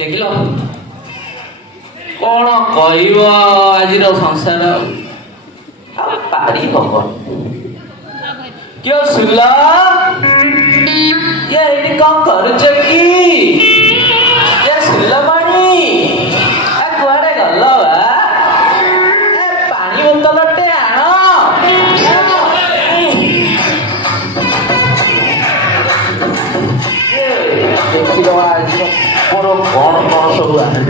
ଦେଖିଲ କଣ କହିବ ଆଜିର ସଂସାର ଆଉ ପାରି ହବ। क्यों सुला ये एटी कौन करुछ की ये सुलमणी आ कुआडे गल्ल बा ए पानी बोतलटे आण देखि दवा आज मोर कोन कोन सब आने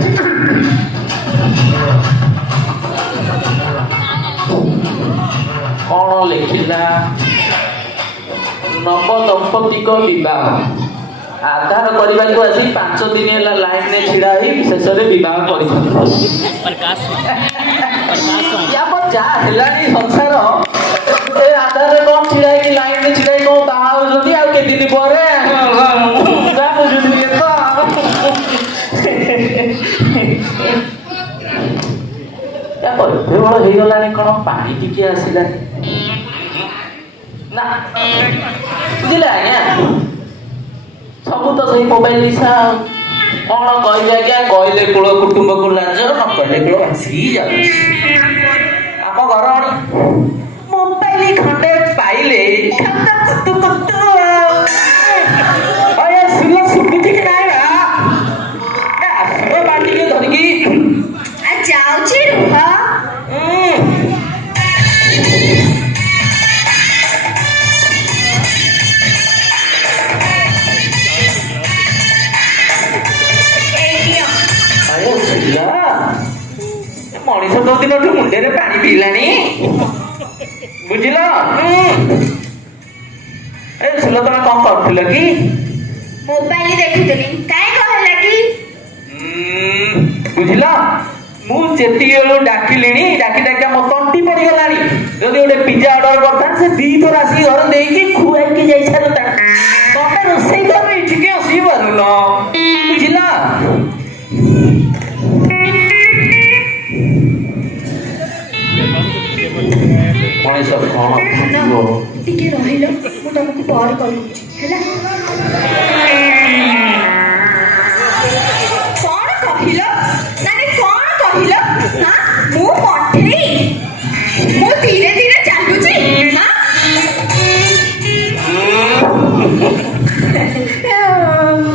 कौन लिखिला नव दंपतिक विवाह आधार करने को आसी 5 दिन है लाइन में छिड़ा ही शेष में विवाह कर संसार आधार कौन छिड़ा लाइन में छिड़ा कौन बाहा के दिन पर होगला कौन पानी टिके आसला ना बुझे आज्ञा सब तो सही मोबाइल निशा कौन कह आज्ञा कहले कूल कुटुंब को लाज न कहले कूल भासी जाऊँ आम घर मोबाइल खंडे पाइले शुभुची कि ना बाटी के धरिकी जाऊँ रुह मनीष दो दिन मुंडे पानी पीलानी बुझल सुन तुम कौन कर कि मोबाइल देखुली काई कहला कि बुझल मुझे डाकिली डाकी डाकी मो तंटी पड़गला जब गोटे पिज्जा अर्डर करता से दी थर आसिक घर देकी खुआई जाई छाड़ता तमें रोषे कर आसी पारुन बुझल मनीष कौन टिके रहिलो मु तुमको पर कॉल हैला कौन कहिलो नानी कौन कहिलो हां मु पठेई मु धीरे धीरे चालुची हां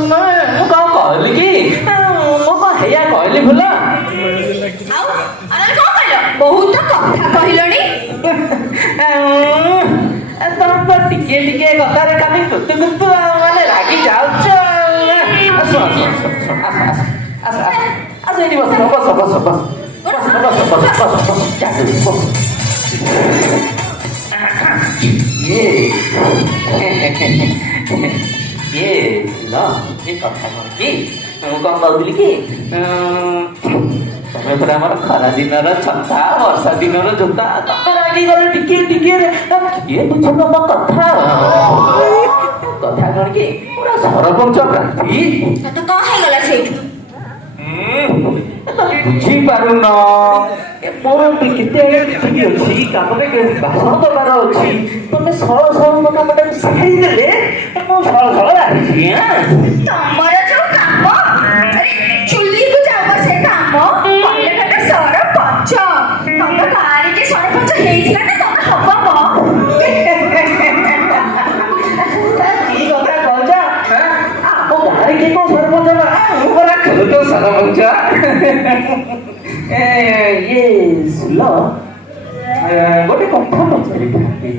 मु कौन कहली कि मु कौन हैया कहली भूल आउ अरे कौन कहलो बहुत कथा कहिलोनी तुम टिके टिके कथार खाली कुतु कुतु माने रागी जाऊच ये बस बस बस बस बस बस बस बस बस बस ये ला ये कथा कि ମୁଁ କଣ କହୁଥିଲି କି ତମେ ପୁରା ଆମର ଖରା ଦିନର ଛତା ବର୍ଷା ଦିନର ଜୋତା ତମେ ରାଗି ଗଲେ ଟିକେ ଟିକେ କିଏ ବୁଝ ତମ କଥା କଥା କଣ କି ପୁରା ସରପଞ୍ଚ ପ୍ରାର୍ଥୀ ତ କଣ ହେଇଗଲା ସେଇଠୁ ବୁଝି ପାରୁନ ମୋର କେତେ ଅଛି କାମରେ ଭାଷଣ ଦବାର ଅଛି ତମେ ସଳ ସଳ ମୋ କାମଟାକୁ ଶିଖାଇ ଦେଲେ ମୁଁ ସଳ ସଳ ରାଖିଛି ତମର ଯୋଉ କାମ ଚୁଲି କୁ ଯାବ ସେ କାମ କହିଲେ ସରପଞ୍ଚ ତମ ଗାଁରେ ଯେ ସରପଞ୍ଚ ହେଇଥିଲା ନା ତମେ ହବ କି କଥା କହୁଛ ଆମ ଗାଁରେ କିଏ କଣ ସରପଞ୍ଚ ମୁଁ ପରା ଖେଳୁଛ ସରପଞ୍ଚ ଇଏ ଶୁଲ ଗୋଟେ କଥା ପଚାରିଥାନ୍ତି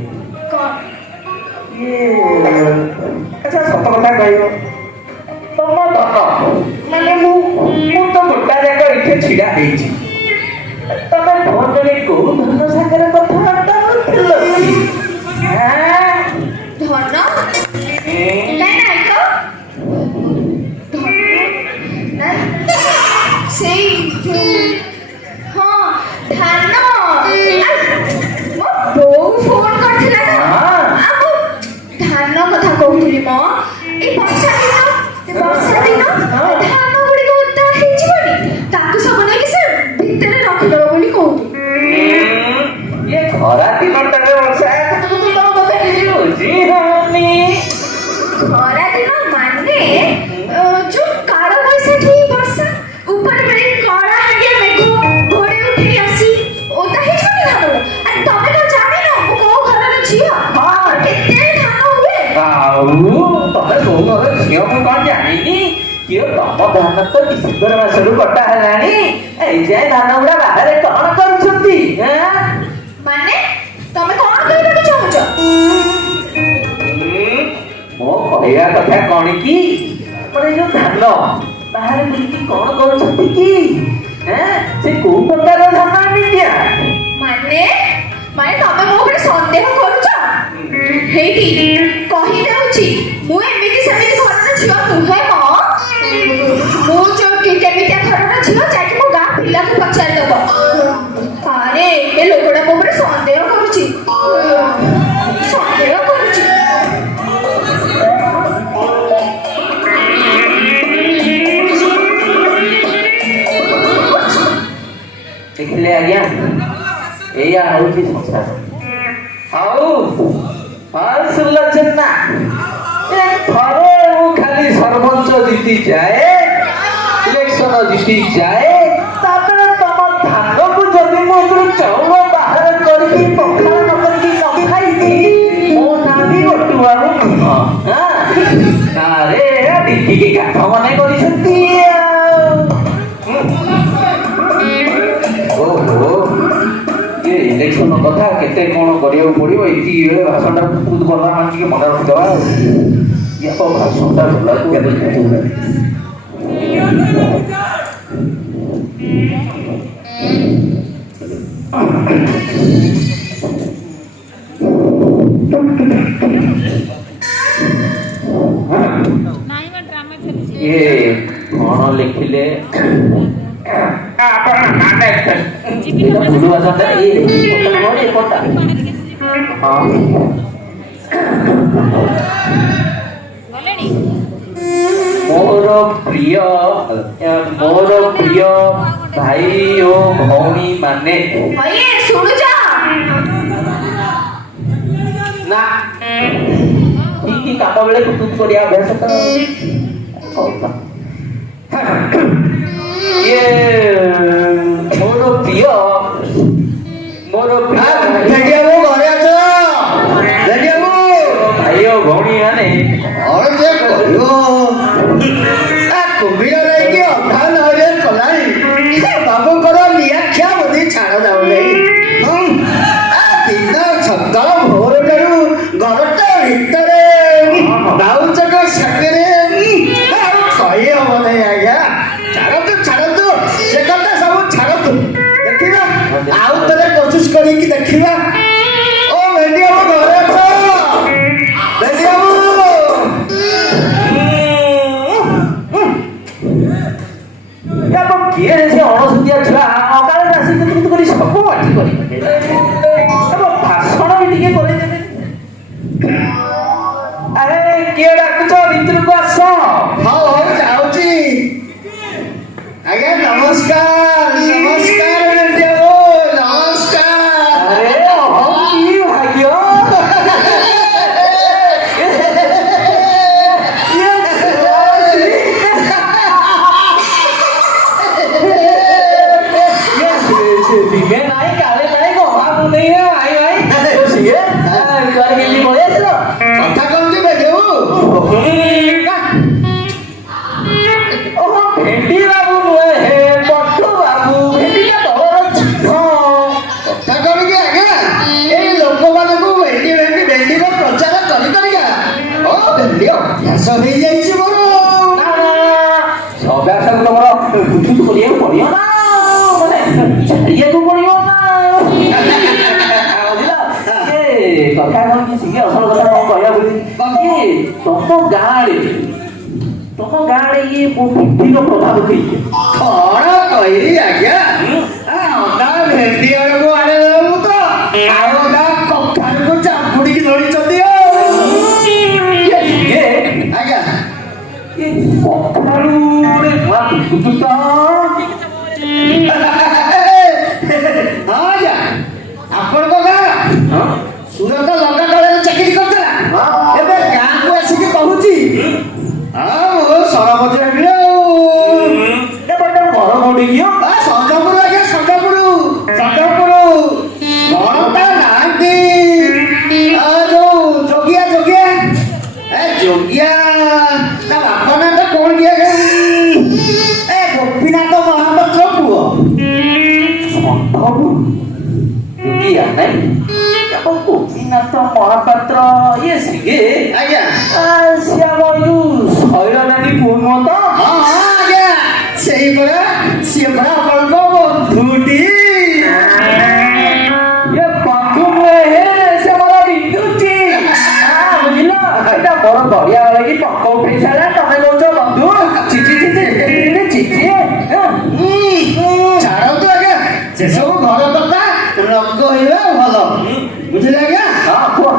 ଇଏ ଆଚ୍ଛା ସତ କଥା କହିବ ତମ ଧନ ମାନେ ମୁଁ ତ ଗୋଟା ଯାକ ଏଠି ଛିଡ଼ା ହେଇଛି ତମେ ଭୋଟରେ କୋଉ ଧନ ସାଙ୍ଗରେ କଥାବାର୍ତ୍ତା କରୁଥିଲ ଧନ ନାଇଁ ନାଇଁ ତ ସେଇ ହଁ ଧାନ ମୋ ବୋଉ ଫୋନ କରିଥିଲା ନା ଧାନ କଥା କହୁଥିଲି ମ ଏଇ ବର୍ଷା ଦିନ ଧାନ ଗୁଡ଼ିକ ଓଦା ହେଇଯିବନି ତାକୁ ସବୁ ନେଇକି ସେ ଭିତରେ ରଖିଦବ ବୋଲି କହୁଥିଲି ये ଖରା ଦିନଟାରେ ବର୍ଷା ତମ କଥା କିଛି ବୁଝି ହଉନି। ଖରାଦିନ ମାନେ ଯୋଉ କାଳ ବୈଶାଖୀ ବର୍ଷା ଉପରେ ବେଳେ କଳା ହାଣ୍ଡିଆ ମେଘ ଘୋଡେଇ ଉଠେଇ ଆସି ଓଦା ହେଇଯିବନି ଧାନ। ଆରେ ତମେ ତ ଜାଣିନ ମୁଁ କୋଉ ଘରର ଝିଅ। ହଁ କେତେ ଧାନ ହୁଏ। ଆଉ ତମେ କୋଉ ଘର ଝିଅ ମୁଁ କଣ ଜାଣିନି। କିଏ ତମ ଧାନ ତ ଡିସେମ୍ବର ମାସରୁ କଟା ହେଲାଣି। ଏଇ ଯାଏ ଧାନ ଗୁଡା ବାହାରେ କଣ କରୁଛନ୍ତି? ମାନେ ତମେ କଣ କହିବାକୁ ଚାହୁଁଛ? ମୋ କହିବା କଥା କଣ କି ଆମର ଏଇ ଯୋଉ ଧାନ ବାହାରେ ବୁଲିକି କଣ କରୁଛନ୍ତି କି? ସେ କୋଉ ପ୍ରକାର ଧାନ ଏମିତିଆ? ମାନେ ମାନେ ତମେ ମୋ ଉପରେ ସନ୍ଦେହ କରୁଛ? ହେଇଟି କହିଯାଉଛି ମୁଁ ଏମିତି ସେମିତି ଘରର ଝିଅ ନୁହେଁ ମ। ମୁଁ ଯୋଉ କେମିତିଆ ଘରର ଝିଅ ଯାଇକି ମୋ ଗାଁ ପିଲାକୁ ପଚାରିଦବ। ଆରେ ଏ ଲୋକଟା ମୋ ଉପରେ ସନ୍ଦେହ କରୁଛି। ସନ୍ଦେହ କରୁଛି। ଦେଖିଲେ ଆଜ୍ଞା ଏଇଆ ହଉଛି ସଂସାର। ହଉ ସୁଲୋଚନା ଥରେ ମୁଁ ଖାଲି ସରପଞ୍ଚ ଜିତି ଯାଏ, ଇଲେକ୍ସନ ଜିତି ଯାଏ, ତାପରେ ତମ ଧାନକୁ ଯଦି ମୁଁ ଏଥିରୁ ଚାଉଳ ବାହାର କରିକି ପଖାଳ ନ କରିକି ନ ଖାଇଛି ମୋ ନାଁ ବି ଗୋଟୁଆ ନୁହଁ। ଆରେ ଦେଖିକି କାଠ ମନେ କରିଛନ୍ତି ଆଉ। ଓହୋ ଇଲେକ୍ସନ କଥା କେତେ କଣ କରିବାକୁ ପଡିବ। ଏଠି ଭାଷଣଟା ଗଲା ମାନେ ଟିକେ ମନେ ରଖିଦବା। ଭାଷଣଟା ଭଲ ଇଏ କଣ ଲେଖିଲେ? ମୋର ପ୍ରିୟ ଭାଇ ଓ ଭଉଣୀ ମାନେ ଶୁଣୁଛ ନା କି କାମ ବେଳେ କୁତୁତ କରିବା ଅଭ୍ୟାସ ତ ଇଏ ମୋର ପ୍ରିୟ ଘରେ ଅଛ ଭାଇ ଓ ଭଉଣୀ ମାନେ କୁମ୍ଭୀର ନେଇକି ଅଧା ନଈରେ କଲାଣି। ବାବୁଙ୍କର ନିଆଖିଆ ବୋଧେ ଛାଡ଼ ଯାଉନାହିଁ। ଦିନ ସକାଳ ଭୋରଠାରୁ ଘରଟା ଭିତରେ ବାଉଚକ ସାଙ୍ଗରେ କହି ହବ ନାହିଁ ଆଜ୍ଞା। ଛାଡ଼ନ୍ତୁ ସେ କଥା ସବୁ ଛାଡ଼ନ୍ତୁ। ଦେଖିବା ଆଉ ଥରେ କୋସିସ କରିକି ଦେଖିବା। ଓ ଭେଣ୍ଡି ବାବୁ ଘରେ ଅଛ? ଭେଣ୍ଡି ବାବୁ କିଏ ସେ ଅଣସୁଦିଆ ଛୁଆ ଅକାଳରେ ଆସିକି କିନ୍ତୁ କରି ସବୁ ମାଟି କରି ଭାଷଣ ବି ଟିକେ କରେଇଦେବେ। ଆରେ କିଏ ଡାକୁଛ? ଭିତରକୁ ଆସ। ହଉ ଯାଉଛି। ଆଜ୍ଞା ନମସ୍କାର ନମସ୍କାର ନମସ୍କାର। ଆରେ କି ଭାଗ୍ୟ ଦିନେ ନାଇଁ କାଳେ ନାଇଁ ଗଭାକୁ ନେଇ ଭାଇ ସିଏ କେମିତି ପଳେଇ ଆସିଲ? କଥା କଣ ଯିବେ ଯୋଉ ଓହୋ ଭେଣ୍ଡି ବାବୁ ନୁହେଁ ହେ ପଟୁ ବାବୁ। ଭେଣ୍ଡିଟା ତଳର କଥା କଣ କି ଆଜ୍ଞା? ଏଇ ଲୋକମାନଙ୍କୁ ଭେଣ୍ଡିର ପ୍ରଚାର କରି କରିକା ଭେଣ୍ଡି ଅଭ୍ୟାସ ହେଇଯାଇଛି ମୋର। ଅଭ୍ୟାସକୁ ତମର ବୁଝୁତ କରିବାକୁ ପଡିବ ନା, ମାନେ ଛାଡ଼ିବାକୁ ପଡିବ ନା। କଥା କଣ କି ସିଏ ଅସଲ କଥା କଣ କହିବା ବୋଲି ତମ ଗାଁରେ ଇଏ ମୋ ଭେଣ୍ଡିର ପ୍ରଭାବ ହେଇଛି। କଣ କହିଲି ଆଜ୍ଞା? ଅଧା ଭେଣ୍ଡି ଆଡକୁ ଆଣିଦେବୁ ତ ଆଉ ଅଧା କଖାରୁକୁ ଚାପୁଡିକି ଧରିଛନ୍ତି ଆଜ୍ଞା। କଖାରୁରେ ନୂଆ କୁତୁତ ହଁ ଆଜ୍ଞା ଆପଣଙ୍କ ଗାଁ ସୁରତ ଲଙ୍କା କଳରେ ଚାକିରି କରିଥିଲା ଏବେ ଗାଁକୁ ଆସିକି କହୁଛି ମୁଁ ସରପଞ୍ଚ ହେବି ଆଉ ଘର କୋଉଠି ସନ୍ଦପୁର ଆଜ୍ଞା ସନ୍ଦପୁର କଣ ତା ନାହାନ୍ତି ଯୋଉ ଯୋଗିଆ ଯୋଗିଆ ତା ବାପା ନାଁଟା କଣ କି ଆଜ୍ଞା ଗୋପୀନାଥ ମହାପାତ୍ର ପୁଅ ଗୋପୀନାଥ ମହାପାତ୍ର ଇଏ ସିଏ ଆଜ୍ଞା ସିଏ ଆମ ଯୋଉ ଶୈଳନାନୀ ପୁଅ ନୁହଁ ତ? ହଁ ଆଜ୍ଞା ସେଇ ପରା ସିଏ ପରା ଆପଣଙ୍କ ବନ୍ଧୁଟି ये बंधु में है से हमारा बिंदु जी बुझिल एटा बड़ बढ़िया वाला की पक्का उठे साला तमे कहउछ बंधु चिची ଛାଡ଼ନ୍ତୁ ଆଜ୍ଞା ସେସବୁ ଘର କଥା ରଙ୍ଗ ହେଇବା ଭଲ ବୁଝିଲେ ଆଜ୍ଞା हां कुह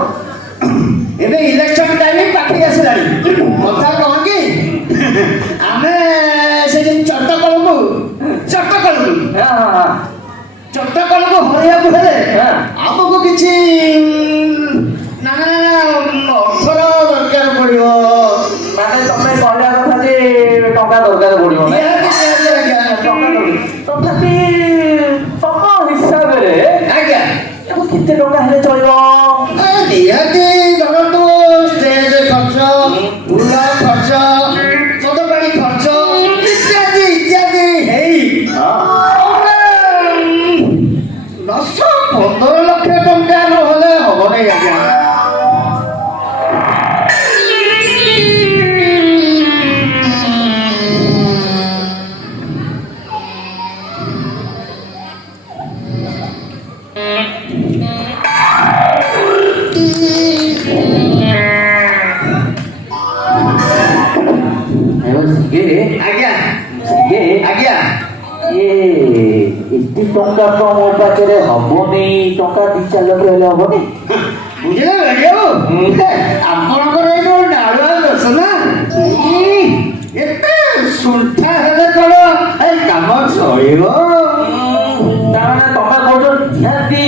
ଏବେ ଇଲେକ୍ସନ ଟାଇମ ପାଖେଇ ଆସିଲାଣି କଥା କଣ କି ଆମେ ସେ ଯୋଉ ଚଟକଳକୁ ହରେଇବାକୁ ହେଲେ ଆମକୁ କିଛି ନା ଅର୍ଥର ଦରକାର ପଡିବ ମାନେ ତମେ କହିବା କଥା ଯେ ଟଙ୍କା ଦରକାର ପଡିବ ନା ତଥାପି ତମ ହିସାବରେ ଆଜ୍ଞା କେତେ ଟଙ୍କା ହେଲେ ଚଳିବ? ନିହାତି ଧରନ୍ତୁ ଷ୍ଟେଜ ଖର୍ଚ୍ଚ ଫୁଲ ଖର୍ଚ୍ଚ ସଦପାଣି ଖର୍ଚ୍ଚ ଇତ୍ୟାଦି ହେଇ 10-15 ଲକ୍ଷ ଟଙ୍କା ନହେଲେ ହବ ନାହିଁ ଆଜ୍ଞା ଆଜ୍ଞା ଆଜ୍ଞା ଏତେ ଟଙ୍କା ତ ମୋ ପାଖରେ ହବନି ଟଙ୍କା 2-4 ଲକ୍ଷ ହେଲେ ହବନି ବୁଝିଲେ ଆପଣଙ୍କର ଏଇ ଯୋଉ ଡାଳୁଆ ଦୋଷ ନା ଏତେ ସୁଣ୍ଠା ହେଲେ କଣ ଏଇ କାମ ଚଳିବ ତାମାନେ ତମେ କହୁଛ ନିହାତି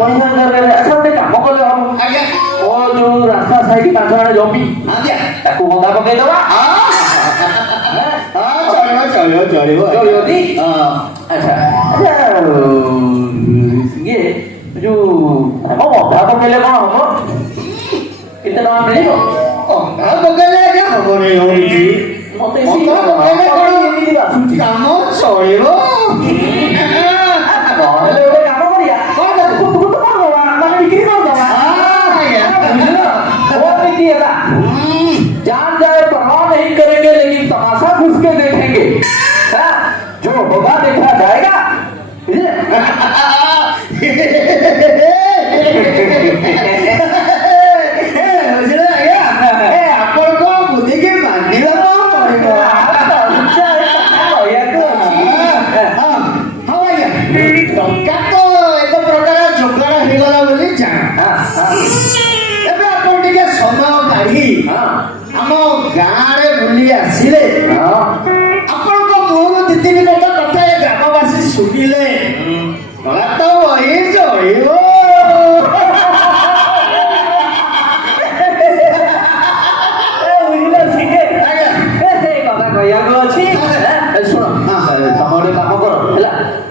ପଇସା ଦରକାର ଆଚ୍ଛା ଗୋଟେ କାମ କଲେ ହବ ଆଜ୍ଞା ଓ ଯୋଉ ରାସ୍ତା ସାଇଡ୍ 5 ଜଣ ଜମି ଆଜ୍ଞା ତାକୁ ବନ୍ଧା ପକେଇଦବା ଚଳିବ ଟି? ଆଚ୍ଛା ଇଏ ଯୋଉ ବନ୍ଧା ପକେଇଲେ କଣ ହବ? କେତେ ଟଙ୍କା ମିଳିବ? ଅଣ୍ଡା ପକେଇଲେ ଆଜ୍ଞା ହବନି ହଉଛି ମତେ ଅଣ୍ଡା ପକେଇଲେ କଣ କାମ ଚଳିବ ନହେଲେ ଗୋଟେ କାମ କରିବା ମାନେ ବିକ୍ରି କରିଦବା जान जाए परवाह नहीं करेंगे लेकिन तमाशा घुस के देखेंगे जो होगा देखा जाएगा ଆପଣଙ୍କ ବୁଦ୍ଧିକି ମାନିବାକୁ ପଡିବ ଟଙ୍କା ତ ଏକ ପ୍ରକାର ଯୋଗାଡ଼ ହେଇଗଲା ବୋଲି ଜାଣ ଏବେ ଆପଣ ଟିକେ ସମୟ କାଢି ଆମ ଗାଁରେ ବୁଲି ଆସିଲେ ଆପଣଙ୍କ ମୁହଁରୁ 2-3 କଥା ଏ ଗ୍ରାମବାସୀ ଶୁଣିଲେ ଗଲା ତ ବହି ଚଳିବ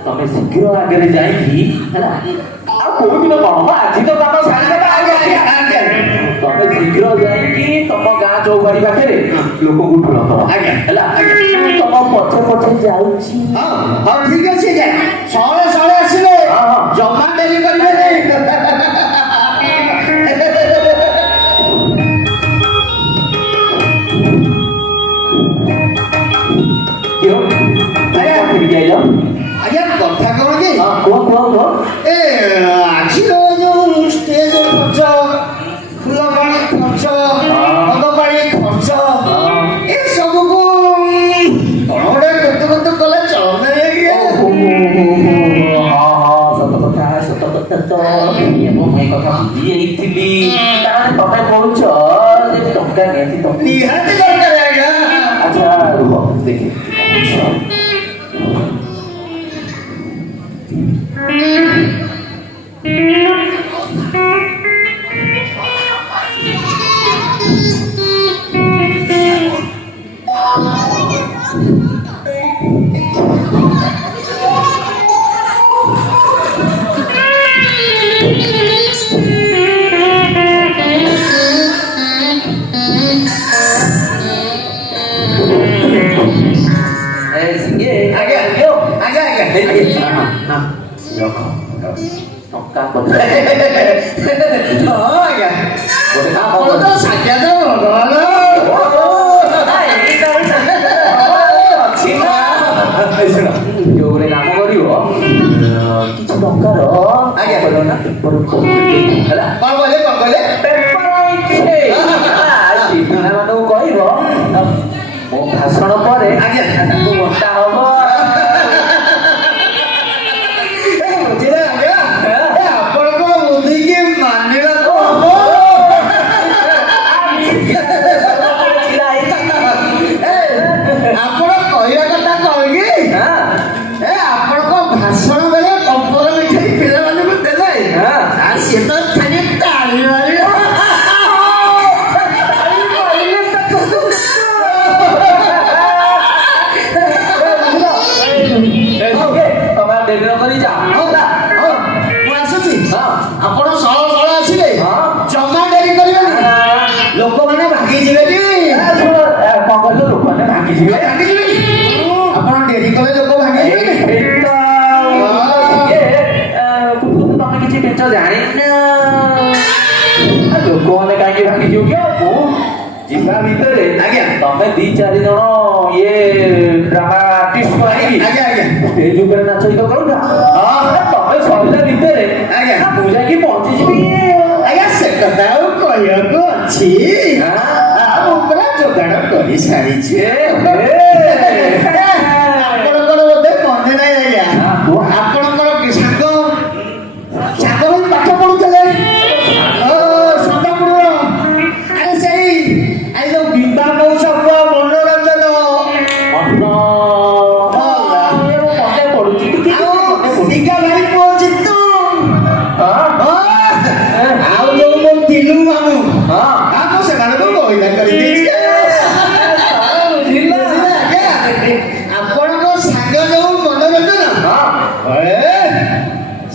ତମେ ଶୀଘ୍ର ଆଗରେ ଯାଇକି ହେଲା ଆଉ କୋଉଦିନ କଣ ଆଜି ତ କାମ ତମେ ଶୀଘ୍ର ଯାଇକି ତମ ଗାଁ ଚୌବାଡ଼ି ପାଖରେ ଲୋକଙ୍କୁ ଠୁଳଦବ ହେଲା ତମ ପଛେ ପଛେ ଯାଉଛି ହଉ ଠିକ ଅଛି ଶଳେ ଆସିବେ ଜମା ଡେରି କରିବେନି ଆଜ୍ଞା କଥା କଣ କି କୁହ ଏ ଆଜିର ଯୋଉ ଷ୍ଟେଜ ଖର୍ଚ୍ଚ ଫୁଲ ପାଣି ଖର୍ଚ୍ଚ ପଦ ପାଣି ଖର୍ଚ୍ଚ ଏ ସବୁକୁ କଣ ଗୋଟେ କେତେ କଲେ ଚଳନ୍ତା ସତ କଥା ତ ମୁଁ ଏ କଥା ବୁଝିଯାଇଥିଲି ତାହେଲେ ତମେ କହୁଛ ଯେ ଟଙ୍କା ନିହାତି ଦରକାର ଆଜ୍ଞା ଆଚ୍ଛା ରୁହ ଦେଖେ ଟଙ୍କା ପଚାଶ ଆପଣ ତ ସାକ୍ଷାତ ଭଗବାନ। ଯୋଉ ଗୋଟେ କାମ କରିବ କିଛି ଟଙ୍କାର ହେଲା କଣ କହିଲେ ପିଲାମାନଙ୍କୁ କହିବ ମୋ ଭାଷଣ ପରେ ତାକୁ ବଣ୍ଟା ହବ। ବୁଝିଲେ ଆଜ୍ଞା ଆପଣଙ୍କ ବୁଦ୍ଧିକି ମାନିବାକୁ ହବ। ଆପଣ କହିବା କଥା କହିକି ଆପଣଙ୍କ ଭାଷଣ ବେଳେ କମ୍ପର ମିଠାଇ ପିଲାମାନଙ୍କୁ ଦେଲେ ସିଏ ତ ଖାଲି ତାଳି ମାରିବ। ତମେ ଡେରି ନ କରି ଯା ମୁଁ ଆସୁଛି ଆପଣ ସଳ ଆସିବେ ଜମା ଡେରି କରିବେନି ଲୋକମାନେ ଭାଗିଯିବେ କି କଣ କହିଲ ଲୋକମାନେ ଭାଙ୍ଗିଯିବେ ଆପଣ ଡେରି କଲେ ଲୋକ ଭାଗିଯିବେ ତମେ କିଛି ଜିନିଷ ଜାଣିନ ଲୋକମାନେ କାହିଁକି ଭାଙ୍ଗିଯିବ କି ମୁଁ ଯିବା ଭିତରେ ତମେ 2-4 ଜଣ ଇଏ ଡ୍ରାମା ଆର୍ଟିଷ୍ଟ ଷ୍ଟେଜ ଉପରେ ନାଚ ଗୀତ କରୁଛ ତମେ ସରିଲା ଭିତରେ ମୁଁ ଯାଇକି ପହଞ୍ଚିଯିବି। ଆଜ୍ଞା ସେ କଥା ଆଉ କହିବାକୁ ଅଛି ମୁଁ ପୁରା ଯୋଗାଡ଼ କରି ସାରିଛି। ଆପଣଙ୍କର ବୋଧେ ମନେ ନାହିଁ ଆଜ୍ଞା ଆପଣଙ୍କର ସାଙ୍ଗ ହୋଇ ପାଠ ପଢୁଥିଲେ ସଦାପୁର ଆରେ ସେଇ ଯୋଉ ବିବାହ ମହୋତ୍ସବ ମନୋରଞ୍ଜନ ମନେ ପଡୁଛି ଟିକା ଭାଇ ପୁଅ ଜିତୁ ଆଉ ଯୋଉ ମୋ ତିଲୁ ମାମୁ ମୁଁ ସେମାନଙ୍କୁ କହିଲା କରିଦେଇଛି। ଆପଣଙ୍କ ସାଙ୍ଗ ଯୋଉ ମନୋରଞ୍ଜନ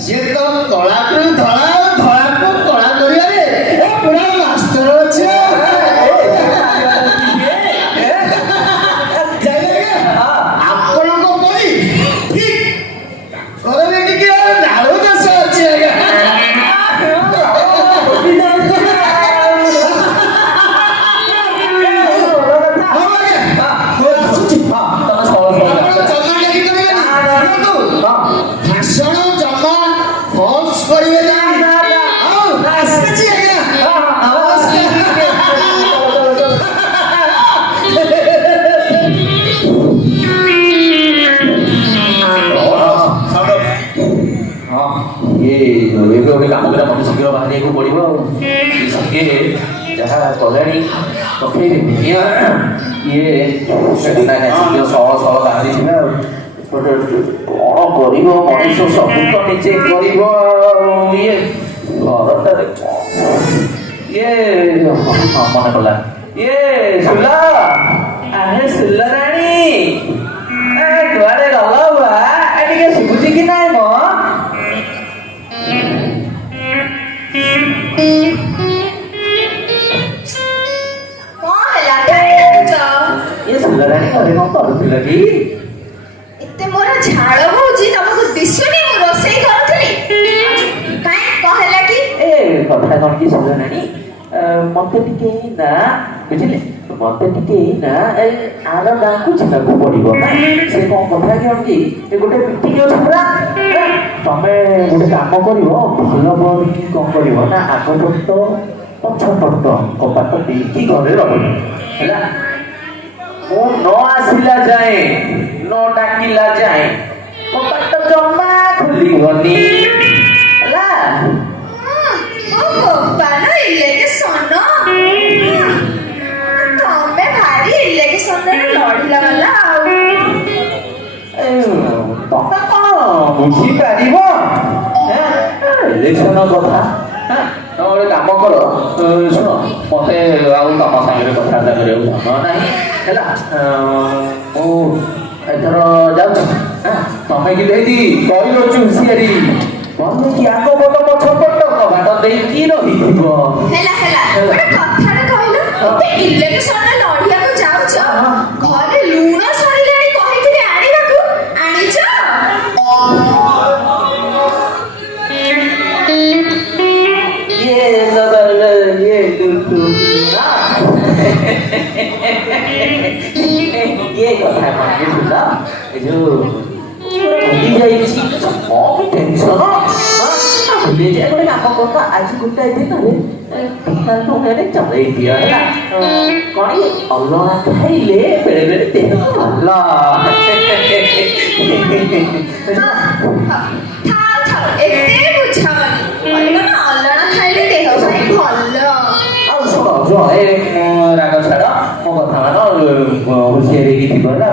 ସିଏ ତ କଳାକୁ ଧଳା ଧଳାକୁ କଳା କରିବାରେ ପୁରା ମାଷ୍ଟର ଅଛି। ଆପଣଙ୍କ ପରି ଠିକ କରବେ ଟିକେ ନାଳୁ ଚାଷ ଅଛି ଆଜ୍ଞା। ଭାଷଣ ଜମା ଫଲ୍ସ କରିବେ ନାହିଁ। ଆସୁଛି ଆଜ୍ଞା ଏବେ ଗୋଟେ କାମ କରିବା ମତେ ଶୀଘ୍ର ବାହାରିବାକୁ ପଡିବ ଆଉ ସଙ୍ଗେ ଯାହା କଲେଣି ପଠେଇଦେବି ଇଏ ସହ ବାହାରିଥିଲା ଆଉ କଣ କରିବ ମଣିଷ ସବୁ ତ ନିଜେ କରିବ ଇଏ ଘରଟାରେ ଇଏ ମନେ ପଡିଲା ଇଏ ସୁଲା ଆରେ ସୁଲା ରାଣୀ କୁଆଡେ ଗଲ ବା ଟିକେ ଶୁଭୁଛି କି ନାଇଁ ମ ये सुंदराणी घरे कौन करुथिला कि एते मोर झाड़ होउची तमको दिसुनी मु रोसई करथली काई कहला कि ए कथा कोन कि सुंदराणी मते टिके ना बुझिले मते टिके ना ए आरो गां को छिनाको पड़िबो ना से कोन कथा कि ए गोटे मीटिंग अछि पूरा तमे गोटे काम करिवो भलो बड़ी कोन करिवो ना आगो तो पछ पट कपाट देकी घरे रहबो हैला मु न आसिला जाए न डाकिला जाए कपाट जम्मा खुलिबनी हैला ओ बानो इलेके सोनो तमे भारी इलेके सोनो लड़िला वाला तमे कौन बुझी पारिबो ରିଲେସନ କଥା ଗୋଟେ କାମ କର ଶୁଣ ମତେ ଆଉ ତମ ସାଙ୍ଗରେ କଥାବାର୍ତ୍ତା କରିବାକୁ ସମୟ ନାହିଁ ହେଲା ମୁଁ ଏଥର ଯାଉଛି ତମେ କି ଦେଇଦି କହିଲଛୁ ହୁସିଆରି ତମେ କି ଆଗ ପଟ ପଛ ପଟ କବାଟ ଦେଇକି ରହିଥିବ ହେଲା ଗୋଟେ କଥାଟା କହିଲ ଇଲେକ୍ସନରେ ଲଢିବାକୁ ଯାଉଛ ଘରେ ଲୁଣ ସରିଲାଣି କହିଥିଲି ଆଣିବାକୁ ଆଣିଛ ये କଥା ମାନେ ଶୁଣ ଏ ଯୋଉ ଭୁଲି ଯାଇଛି କମ ଟେନସନ ଭୁଲି ଯାଏ ଗୋଟେ କାମ କଥା ଆଜି ଗୋଟାଏ ଦିନରେ ଟଙ୍କାରେ ଚଲେଇ ଦିଅ ହେଲା କଣ ଅଲଗା ଖାଇଲେ ବେଳେ ବେଳେ ଦେହ ଭଲ ଏତେ ବୁଝାବନି ଅଲଣା ଖାଇଲେ ଦେହ ପାଇଁ ଭଲ ଆଉ ଶୁଣ ଶୁଣ ଏ ରାଗ ଛାଡ଼ ମୋ କଥା ମାନ ହୁସିଆରି ହେଇକି ଥିବ ହେଲା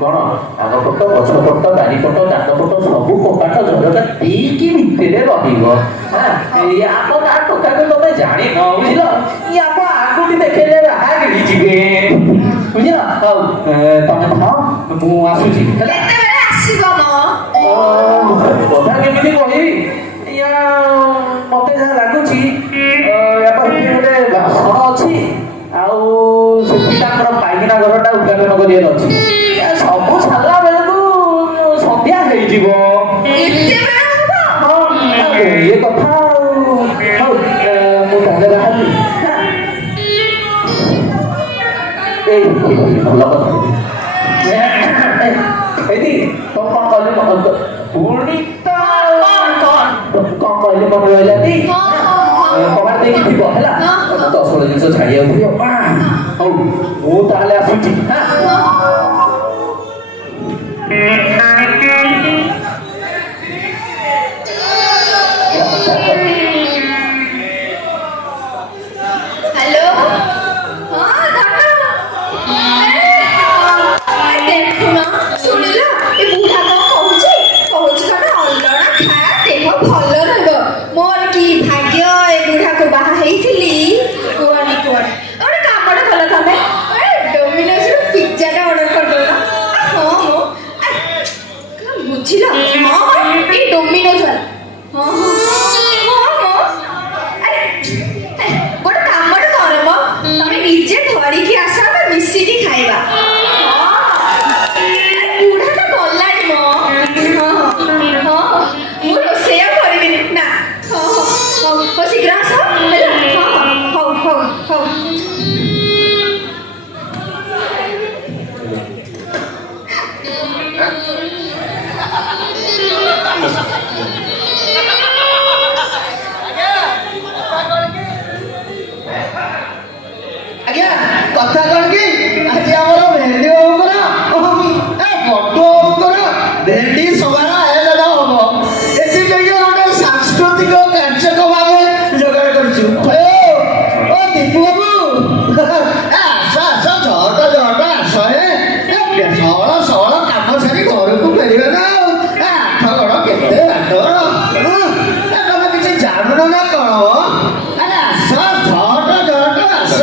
କଣ ଆଗ ପଟ ପଛ ପଟ ବାରି ପଟ ଡାକ ପଟ ସବୁ କବାଟ ଝରକା ଦେଇକି ଭିତରେ ରହିବ ଏଇ ଆମ ଗାଁ ଟୋକାକୁ ତମେ ଜାଣିନ ବୁଝିଲ ଇଏ ଆମ ଆଗୁଠି ଦେଖେଇଲେ ବାହା ଯିବେ ବୁଝିଲ ହଉ ତମେ ଥାଅ ମୁଁ ଆସୁଛି ହେଲା କେତେବେଳେ ଆସିବ କଥା କେମିତି କହିବି ମତେ ଯାହା ଲାଗୁଛି ଗୋଟେ ବାସନ ଅଛି ଆଉ ସେଠି ତାଙ୍କର ପାଇଖାନା ଘରଟା ଉଦ୍ଘାଟନ କରିବାର ଅଛି ସବୁ ସାରିଲା ବେଳକୁ ସନ୍ଧ୍ୟା ହେଇଯିବ ଇଏ କଥା ଆଉ ହଉ ମୁଁ ତାହେଲେ ବାହାରିଲି ଏଇ ଭଲ କଥା ଏଇଠି ତୁ କଣ କହିଲି ପୁଣି କଣ କହିଲି ମନେ ରହିଲା ଟି କବାଟ ଦେଇକି ଥିବ ହେଲା ତ ଅସଳ ଜିନିଷ ଛାଡ଼ିବାକୁ ଥିବ ହଉ ମୁଁ ତାହେଲେ ଆସୁଛି ହ୍ୟାଲୋ ଦେଖୁନ ଶୁଣିଲ ଏ ବୁଢା କଣ କହୁଛି କଣ ଅଲଣା ଖା ଦେହ ଭଲ ରହିବ ମୋର କି ଭାଗ୍ୟ ଏ ବୁଢାକୁ ବାହା ହେଇଥିଲି କୁହନି ଗୋଟେ କାମଟା କଲ ତମେ ଡୋମିନୋସରୁ ପିଜ୍ଜାଟା ଅର୍ଡର କରିଦଉନ ବୁଝିଲ ଏଇ ଡୋମିନୋସ ଗୋଟେ କାମଟା କରବ ତମେ ନିଜେ ଧରିକି ଆସ ଆମେ ମିଶିକି ଖାଇବା ବୁଢାଟା ଗଲାଣି ମୁଁ ରୋଷେଇ ଆଉ କରିବିନି ନା ହଉ ଶୀଘ୍ର ଆସ ହେଲା ହଉ ଆଜ୍ଞା କଥା କଣ କି ଆଜି ଆମର ଭେଣ୍ଡି ବାବୁଙ୍କର ବଟୁବାବୁଙ୍କର ଭେଣ୍ଡି ସଭାର ଆୟୋଜନ ହବ ଏଥିପାଇଁ ଗୋଟେ ସାଂସ୍କୃତିକ କାର୍ଯ୍ୟକ୍ରମ ଆମେ ଯୋଗାଡ଼ କରିଛୁ ଓ ଦୀପୁ ବାବୁ ଆସ ଝଟ ଆସ ସହଳ କାମ ସାରି ଘରକୁ ଫେରିବେ ନା ଆଠ ଗଡ଼ କେତେ ବାଟ ତମେ କିଛି ଜାଣୁନ ନା କଣ ଆସ ଝଟ ଆସ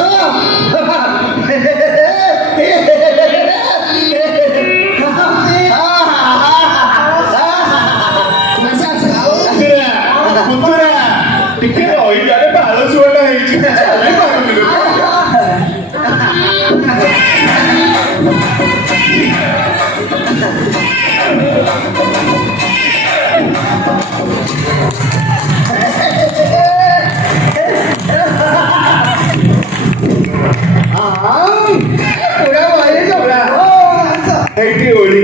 ଟିକେ ରହିଯାରେ ବାଳ ଶୁଆଟା ହେଇଛି ଚାଲି ପାରୁନି ହେଇଠି ଓଳି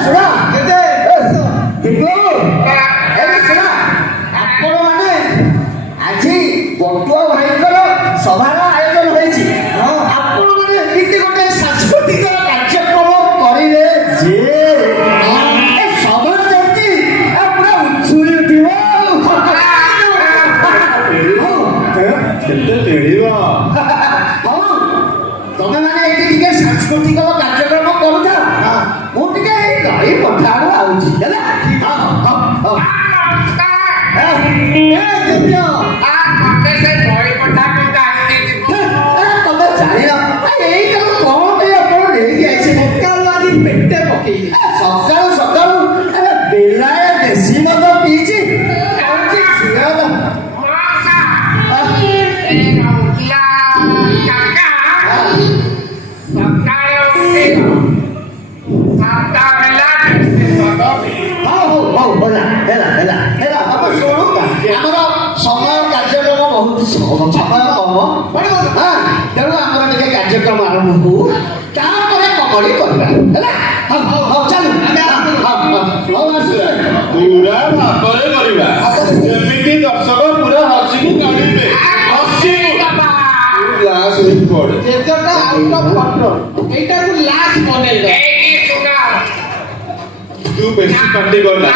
ଶୁଣ ଆପଣ ମାନେ ହଉ ହେଲା ହେଲା ହେଲା ହେଲା ବାପା ଶୁଣୁ ଆମର ସମୟ କାର୍ଯ୍ୟକ୍ରମ ବହୁତ ସମୟ କମ ହଁ ତେଣୁ ଆମର ଟିକେ କାର୍ଯ୍ୟକ୍ରମ ଆରମ୍ଭ ହଉ ତାପରେ କମେଡି କରିବା ହେଲା ହଉ ହଉ ହଉ ଚାଲୁ ହଉ ଆସିଲେ ପୁରା ଭାବରେ କରିବା ଯେମିତି ଦର୍ଶକ ପୁରା ହସିକି କାଢିବେ ହସିବୁ ଲାସ୍ ହେଇକି ପଡେ ଯେତେଟା ଆଉଟ୍ ଅଫ୍ କଣ୍ଟ୍ରୋଲ ଏଇଟାକୁ ଲାଷ୍ଟ ବନେଇବେ ତୁ ବେଶୀ ପାର୍ଟି କରନା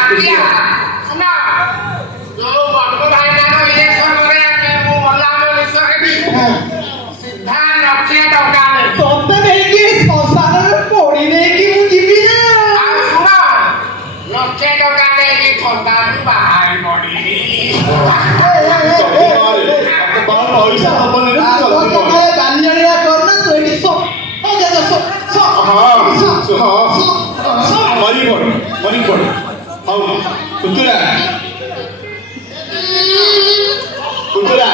ତତେ ନେଇକି ଶ୍ମଶାନରେ ପୋଡ଼ି ଦେଇକି ମୁଁ ଯିବି ନା ପଇସା ହବନି ରେ ଆଗ ତମେ ଗାଲିଆଳିଆ କରନା ତୁ ଏଠି ସୋ ମରି ପଡ ହଉ କୁତୁରା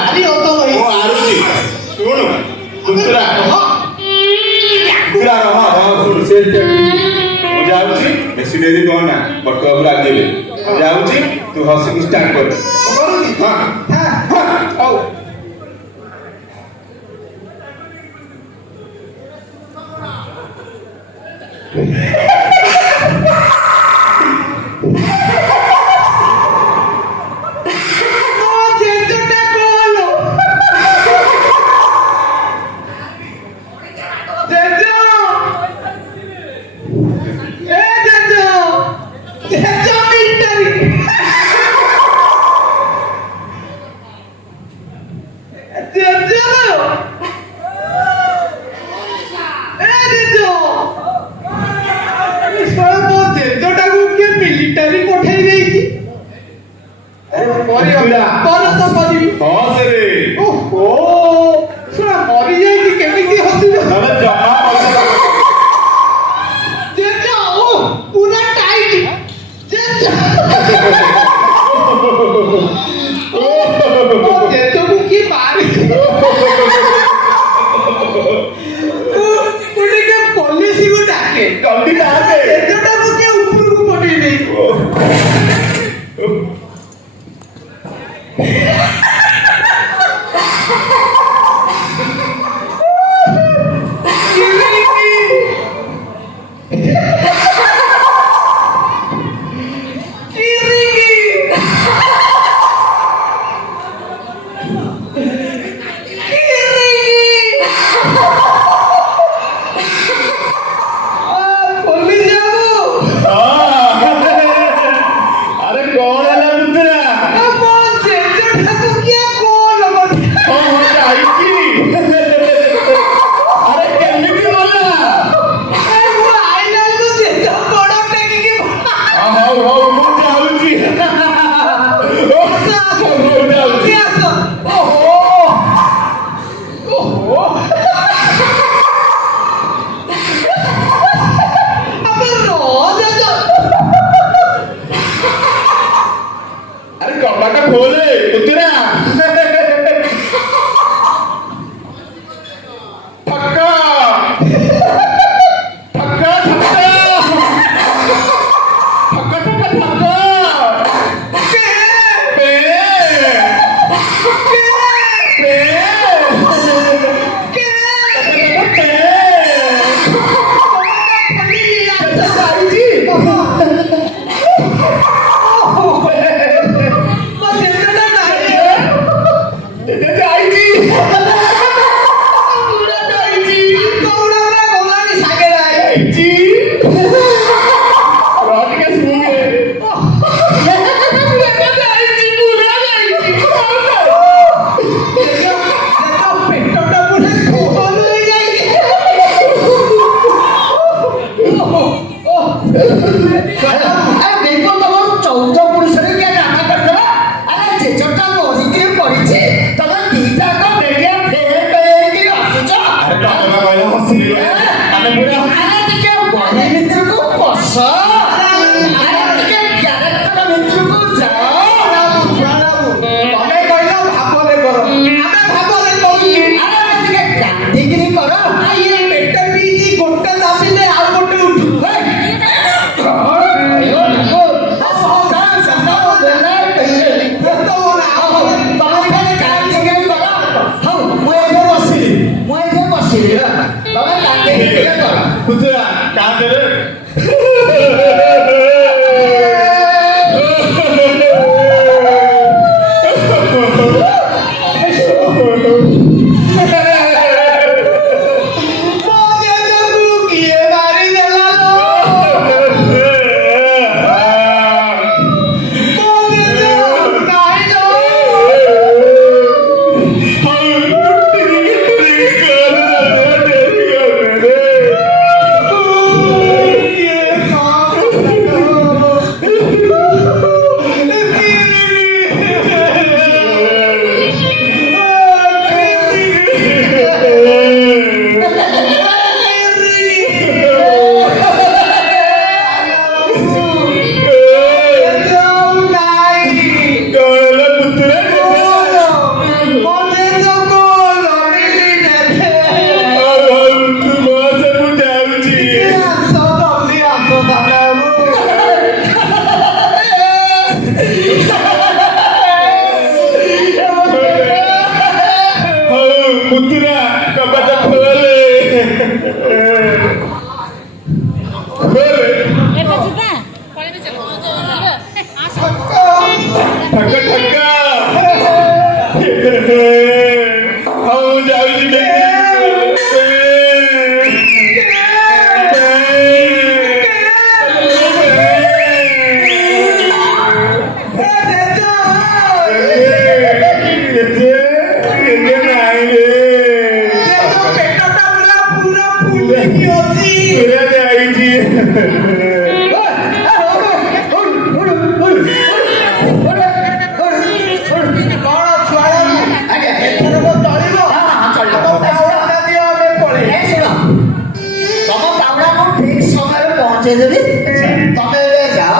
ଆରି ଅତ ଭାଇ ମୁଁ ଆରୁଛି ଶୁଣୁ କୁତୁରା ଶୁଣୁ ସେ ମୁଁ ଯାଉଛି ବେଶୀ ଡେରି କହନା ବଟ ଉପରେ ଆଗେଇବେ ଯାଉଛି ତୁ ହସିକି ଷ୍ଟାର୍ଟ କର ହଁ ହଉ ଯେତେଟା କଲ ଜେଜ ଏ ଜେଜ ମିଟରି ଜେଜଟାକୁ କିଏ ମିଲିଟାରୀ ପଠେଇ ଦେଇଛି ପରତ କରିବି ହସ ରେ ଓହୋ ଶୁଣ ମରିଯାଇଛି କେମିତି ହସିବ ନହେଲେ ଜମା ପଇସା ଜେଜ ଓ ପୁରା ଟାଇଟ୍ ଜେଜ ଓ ଜେଜକୁ କି ମାରି ମୁଁ ଟିକେ ପୋଲିସକୁ ଡାକେ ଜଲ୍ଦି ଡାକେ ଜେଜଟାକୁ କିଏ ଉପରକୁ ପଠେଇ ଦେଇଛି ଆରେ କଣ ହେଲା କୁତୁରା ଆରେ କେମିତି ଗଲା ହଉ ମୁଁ ଯାଉଛି ଆରେ କବାଟ ଖୋଲେ କୁତୁରା ଠକା ଠକା ଠକ ଠକ ହଉ ଯାଉଛି ପହଞ୍ଚେଇଦେବି ତମେ ଏବେ ଯାଅ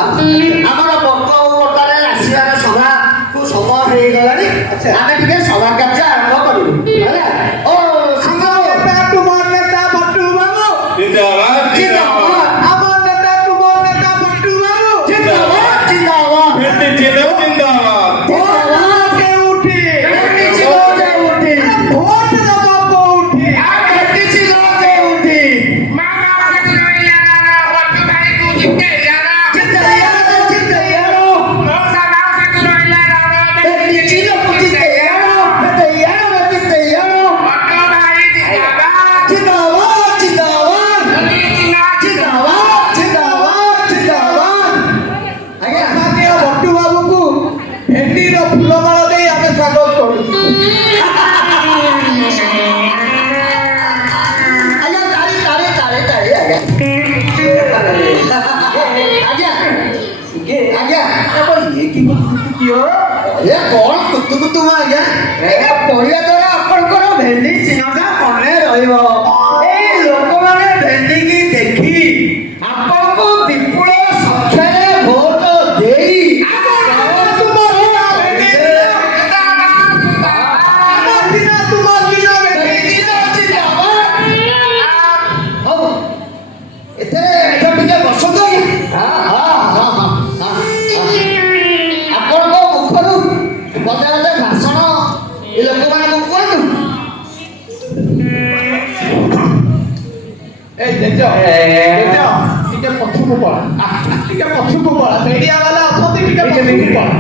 ଆମର ବକ ବଟାରେ ଆସିବାର ସଭାକୁ ସମୟ ହେଇଗଲାଣି ଆମେ ଟିକେ ସଭା କାର୍ଯ୍ୟ ଆରମ୍ଭ କରିବୁ ହେଲା ଓ ସାଙ୍ଗ ତୁମର ନେତା ବଟୁ ବାବୁ ଜିନ୍ଦାବାଦ ଜିନ୍ଦାବାଦ আমার নেতা তোমার নেতা বটু বাবু জিন্দাবাদ জিন্দাবাদ ভেন্ডি চিনো জিন্দাবাদ ভোটে উঠি ভেন্ডি চিনোতে উঠি ভোট দেব উঠি ভেন্ডি চিনোতে উঠি বটু বাবুକୁ ভেন্ডির ফুলমাଳ ଦେଇ ଆମେ ସ୍ୱାଗତ କରୁଛୁ ପରିବା ଦ୍ୱାରା ଆପଣଙ୍କର ଭେଣ୍ଡି ଚିହ୍ନଟା ମନେ ରହିବ ଏଇ ଲୋକମାନେ ଭେଣ୍ଡିକି ଦେଖି ଆପଣଙ୍କୁ ବିପୁଳ ସଂଖ୍ୟାରେ ଭୋଟ ଦେଇ ଏଥିରେ ଟିକେ ବସନ୍ତୁ ଆପଣଙ୍କ ମୁଖରୁ ପଦେ ପଦେ ଭାଷଣ ଏ ଲୋକମାନଙ୍କୁ କୁହନ୍ତୁ এই দেখো ଟିକେ ପଛକୁ ପଳା ଟିକେ ପଛକୁ ପଳା ମିଡିଆ ବାଲା ଅଛନ୍ତି ଟିକେ ପଛକୁ ପଳା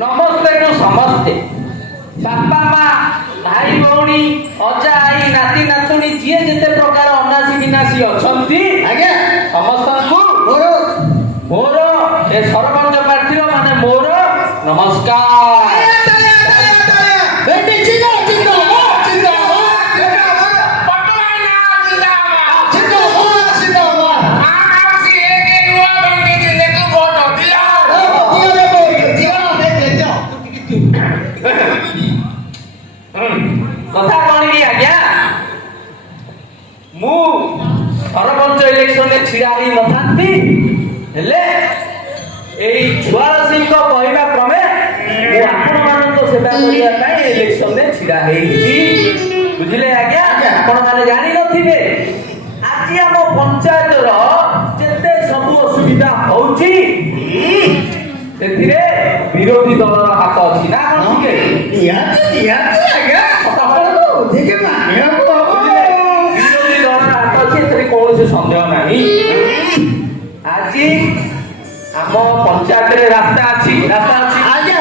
ନମସ୍ତେ ଟୁ ସମସ୍ତେ ବାପା ମା ଭାଇ ଭଉଣୀ ଅଜା ଆଈ ନାତି ନାତୁଣୀ ଯିଏ ଯେତେ ପ୍ରକାର ଅନାସୀ ବିନାସୀ ଅଛନ୍ତି ଆଜ୍ଞା ସମସ୍ତଙ୍କୁ ମୋର ମୋର ଏ ସରପଞ୍ଚ ପ୍ରାର୍ଥୀର ମାନେ ମୋର ନମସ୍କାର। ଭେଣ୍ଡି ଚିହ୍ନ ଜିନ୍ଦାବାଦ ଜିନ୍ଦାବାଦ କଥା କଣ କି ଆଜ୍ଞା ମୁଁ ସରପଞ୍ଚ ଇଲେକ୍ସନରେ ଛିଡା ହେଇ ନଥାନ୍ତି ହେଲେ ଏଇ ଛୁଆଳ ସିଂଙ୍କ କହିବା କ୍ରମେ ମୁଁ ଆପଣମାନଙ୍କ ସେବା କରିବା ପାଇଁ ଇଲେକ୍ସନରେ ଛିଡା ହେଇଛି ବୁଝିଲେ ଆଜ୍ଞା ଆପଣ ମାନେ ଜାଣିନଥିବେ ଆଜି ଆମ ପଞ୍ଚାୟତର ଯେତେ ସବୁ ଅସୁବିଧା ହଉଛି ସେଥିରେ ବିରୋଧୀ ଦଳର ହାତ ଅଛି ନା କଣ ଟିକେ ନିହାତି ଆଜ୍ଞା ଆପଣଙ୍କୁ ଅଧିକ ମାନିବାକୁ ହବ ବିରୋଧୀ ଦଳର ହାତ ଅଛି ଏଥିରେ କୌଣସି ସନ୍ଦେହ ନାହିଁ ଆଜି ଆମ ପଞ୍ଚାୟତରେ ରାସ୍ତା ଅଛି ଆଜ୍ଞା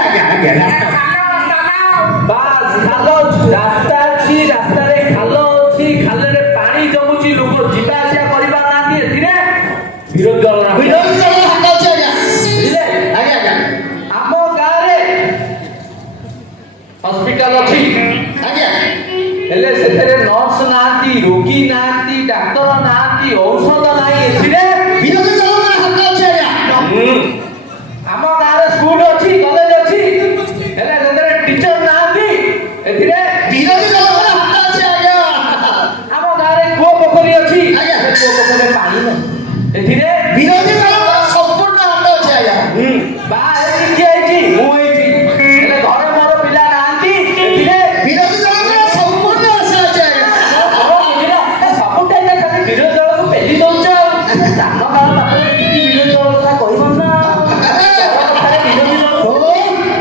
ବାସ୍ ଖାଲ ରାସ୍ତା ଅଛି ରାସ୍ତାରେ ଖାଲ ଅଛି ଖାଲରେ ପାଣି ଜମୁଛି ଲୋକ ଯିବା ଆସିବା କରିପାରୁନାହାନ୍ତି ଏଥିରେ ବିରୋଧୀ ଦଳର ହାତ ଅଛି। ବିରୋଧୀ ଦଳ ହାତ ଅଛି ବୁଝିଲେ ଆଜ୍ଞା ଆମ ଗାଁରେ ହସ୍ପିଟାଲ ଅଛି ଆଜ୍ଞା ହେଲେ ସେଥିରେ ନର୍ସ ନାହାନ୍ତି ରୋଗୀ ନାହାନ୍ତି ଡାକ୍ତର ନାହାନ୍ତି ଔଷଧ ନାହିଁ ଏଥିରେ ବିରୋଧୀ ଦଳର ହାତ ଅଛି ଆଜ୍ଞା ଆମ ଗାଁରେ ସ୍କୁଲ ଅଛି କଲେଜ ଅଛି ହେଲେ ସେଥିରେ ଟିଚର ନାହାନ୍ତି ଏଥିରେ ବିରୋଧୀ ଦଳର ହାତ ଅଛି ଆଜ୍ଞା ଆମ ଗାଁରେ କୂଅ ପୋଖରୀ ଅଛି ଆଜ୍ଞା। କୂଅ ପୋଖରୀରେ ପାଣି ନାହିଁ ଏଥିରେ ବିରୋଧୀ ଦଳର ସମ୍ପୂର୍ଣ୍ଣ ହାତ ଅଛି ଆଜ୍ଞା ବାହା ହେଇକି କିଏ ହେଇଛି ମୁଁ ହେଇଛି ହେଲେ ଘରେ ମୋର ପିଲା ନାହାନ୍ତି ଏଥିରେ ବିରୋଧୀ ଦଳର ସମ୍ପୂର୍ଣ୍ଣ ଆଶା ଅଛି ଆଜ୍ଞା ସବୁ ଟାଇମ୍ ଖାଲି ବିରୋଧୀ ଦଳକୁ ପେଲି ଦଉଛ ଆମ ଗାଁ ପାଖରେ କିଛି ବିରୋଧୀ ଦଳ କଥା କହିବ ନା ବିରୋଧୀ ଦଳ